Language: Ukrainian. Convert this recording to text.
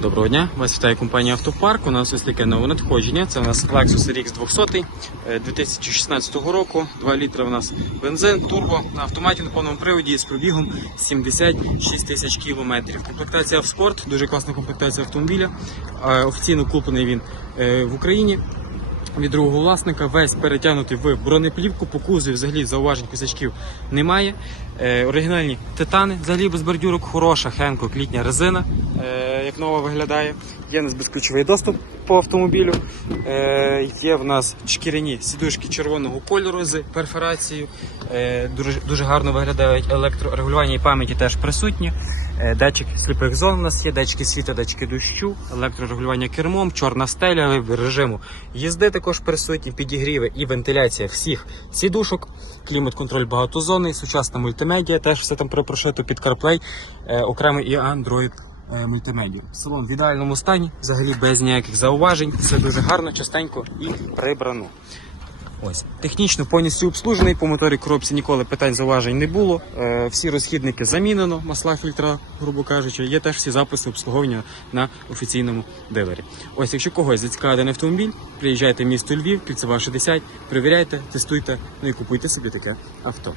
Доброго дня, вас вітає компанія Автопарк. У нас ось таке нове надходження. Це у нас Lexus RX 200 е, 2016 року. 2 літри у нас бензин, турбо на автоматі на повному приводі з пробігом 76 тисяч кілометрів. Комплектація в спорт, дуже класна комплектація автомобіля. Е, Офіційно куплений він е, в Україні. Від другого власника весь перетягнутий в бронеплівку, по кузові взагалі зауважень косячків немає. Е, оригінальні титани, взагалі без бордюрок, хороша Хенкок літня резина, як нова виглядає. Є в нас безключовий доступ по автомобілю. Е, є в нас шкіряні сідушки червоного кольору з перфорацією. Е, дуже, дуже гарно виглядають електрорегулювання і пам'яті теж присутні. Е, Датчик сліпих зон у нас є, датчики світла, датчики дощу, електрорегулювання кермом, чорна стеля, вибір режиму їзди також присутні, підігріви і вентиляція всіх сідушок, клімат-контроль багатозонний, сучасна мультимедіа, теж все там пропрошито під CarPlay, е, окремо і Android е, мультимедіа. Салон в ідеальному стані, взагалі без ніяких зауважень, все дуже гарно, частенько і прибрано. Ось технічно повністю обслужений. По моторі коробці ніколи питань зауважень не було. Е, всі розхідники замінено, масла фільтра, грубо кажучи. Є теж всі записи обслуговування на офіційному дилері. Ось, якщо когось зацікавить даний автомобіль, приїжджайте в місто Львів, кільцева 60, перевіряйте, тестуйте, ну і купуйте собі таке авто.